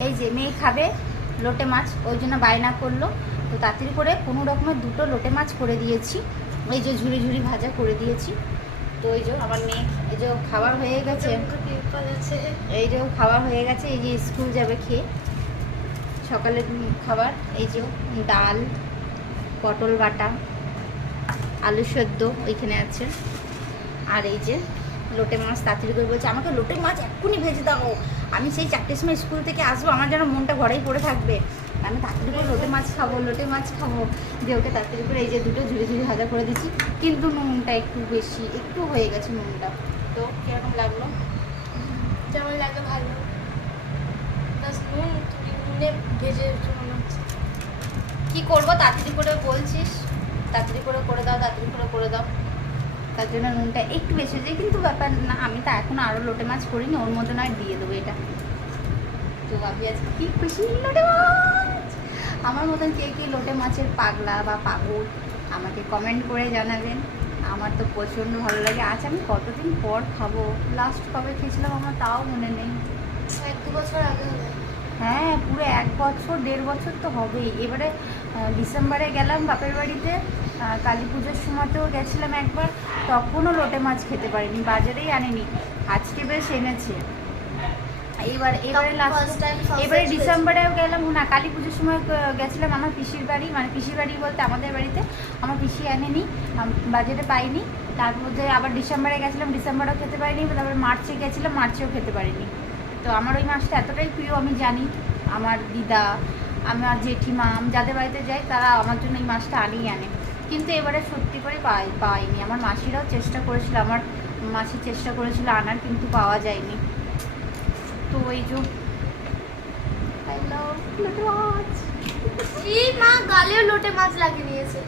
এই যে মেয়ে খাবে লোটে মাছ, ওই জন্য বায়না করলো। তো তাড়াতাড়ি করে কোনো রকমের দুটো লোটে মাছ করে দিয়েছি। এই যে ঝুড়ি ঝুড়ি ভাজা করে দিয়েছি। তো এই যে আমার মেয়ে এই যে খাবার হয়ে গেছে, এই যে খাবার হয়ে গেছে। এই যে স্কুল যাবে খেয়ে সকালের খাবার। এই যে ডাল, পটল বাটা, আলু সেদ্ধ ওইখানে আছে। আর এই যে লোটে মাছ তাড়াতাড়ি করে বলছে আমাকে লোটে মাছ এক্ষুনি ভেজে দাও, আমি সেই 4টের সময় স্কুল থেকে আসবো, আমার যেন মনটা ঘরেই পড়ে থাকবে, আমি তাড়াতাড়ি করে লোটে মাছ খাবো, লোটে মাছ খাবো। দিয়ে ওকে তাড়াতাড়ি করে এই যে দুটো ঝুড়ি ঝুড়ি ভাজা করে দিচ্ছি। কিন্তু নুনটা একটু বেশি, একটু হয়ে গেছে নুনটা। তো কীরকম লাগলো? যেমন লাগে ভালো, নুন নুনে ভেজে মনে হচ্ছে। কী করবো, তাড়াতাড়ি করে বলছিস, তাড়াতাড়ি করে দাও, তাড়াতাড়ি করে দাও, তার জন্য নুনটা একটু বেশি হয়েছে। কিন্তু ব্যাপার না, আমি তো এখনও আরও লোটে মাছ করিনি, ওর মতো নয় দিয়ে দেবো এটা। তো ভাবি আজকে কী খুশি, লোটে মাছ। আমার মতন কে কে লোটে মাছের পাগলা বা পাগল আমাকে কমেন্ট করে জানাবেন। আমার তো প্রচণ্ড ভালো লাগে। আজ আমি কতদিন পর খাবো, লাস্ট কবে খেয়েছিলাম আমার তাও মনে নেই। 1-2 বছর আগে হবে। হ্যাঁ, পুরো 1 বছর 1.5 বছর তো হবেই। এবারে ডিসেম্বরে গেলাম বাপের বাড়িতে, কালী পুজোর সময়তেও গেছিলাম একবার, তখনও লোটে মাছ খেতে পারিনি, বাজারেই আনেনি। আজকে বেশ এনেছে। এবারে ডিসেম্বরেও গেলাম না, কালী পুজোর সময় গেছিলাম আমার পিসির বাড়ি, মানে পিসির বাড়ি বলতে আমাদের বাড়িতে। আমার পিসি আনেনি, বাজারে পাইনি। তার মধ্যে আবার ডিসেম্বরে গেছিলাম, ডিসেম্বরেও খেতে পারিনি। তারপরে মার্চে গেছিলাম, মার্চেও খেতে পারিনি। তো আমার ওই মাছটা এতটাই প্রিয়, আমি জানি আমার দিদা, আমার জেঠিমা, যাদের বাড়িতে যাই তারা আমার জন্য এই মাছটা আনেই আনে। কিন্তু এবারে সত্যি করে পাইনি। আমার মাসিরাও চেষ্টা করেছিল, আমার মাসি চেষ্টা করেছিল আনার, কিন্তু পাওয়া যায়নি। তো ওই যে এই মা গালেও লোটে মাছ লাগিয়ে নিয়েছে।